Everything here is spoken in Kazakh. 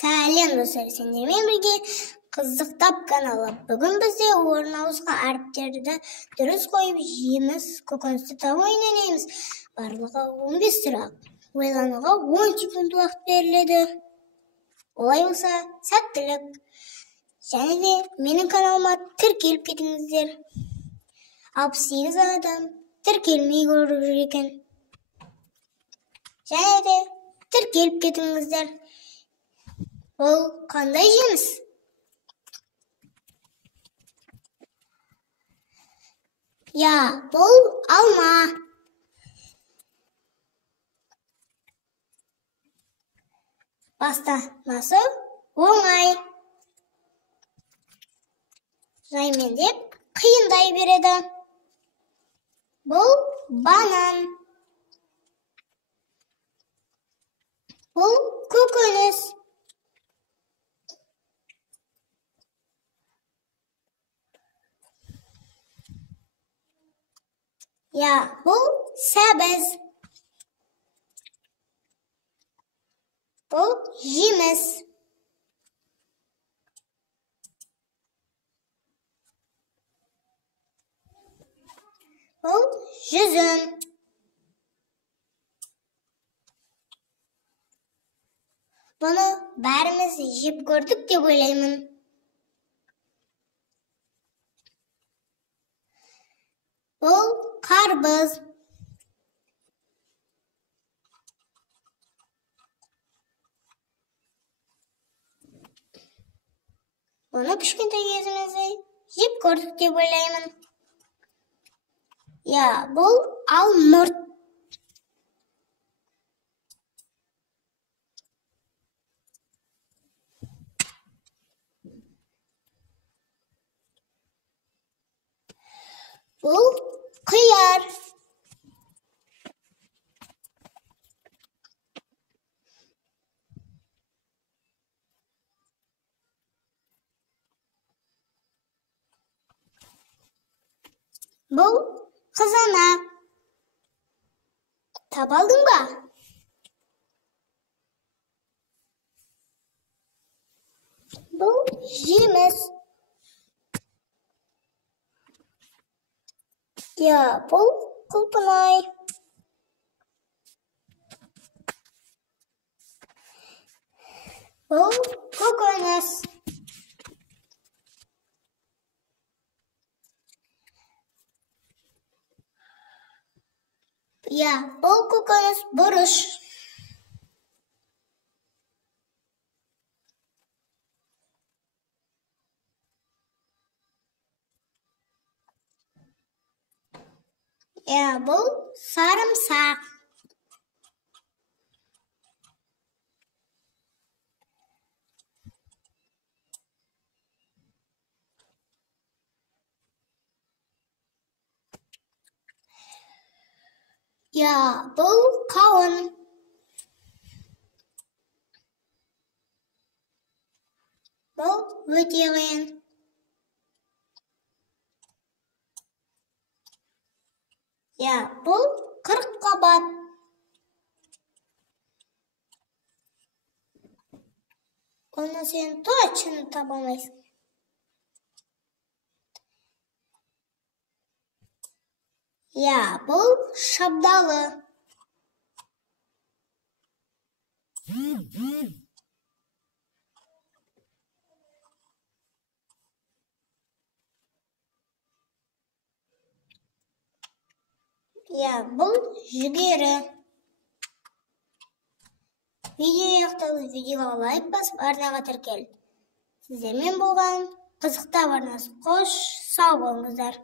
Сәлем достар, сендермен бірге қызықтап каналы. Бүгін бізде орын ауысқа әріптерді дұрыс қойып жейміз, көкөністі табу ойнаймыз. Барлығы 15 сұрақ. Ойлануға 10 секунд уақыт беріледі. Олай болса, сәттілік. Және де менің каналыма тіркеліп кетіңіздер. 68 адам тіркелмей көріп жүр екен. Және де тіркеліп кетіңіздер. Ол қандай жеміс? Бұл алма. Бастамасы оңай. Жаймендеп қиындай береді. Бұл банан. Бұл көкөніс. Бұл сәбіз. Бұл жеміс. Бұл жүзім. Бұны бәріміз жеп көрдік деп ойлаймын. Бұл қарбыз. Бұны кішкентай кезімізде жеп көрдік деп ойлаймын. Бұл алмұрт. Бұл қияр. Бұл қызанақ. Таба алдың ба? Бұл жеміс. Бұл құлпынай. Бұл көкөніс. Бұл көкөніс бұрыш. Бұл сарымсақ. Бұл қауын. Бұл өте қиын. Бұл қырыққабат. Оны сен точно таба алмайсың. Бұл шабдалы. Бұл жүгері. Видео аяқталды. Видеоға лайк басып, арнаға тіркел. Сіздермен болған қызықты арнасы қош, сау болыңыздар.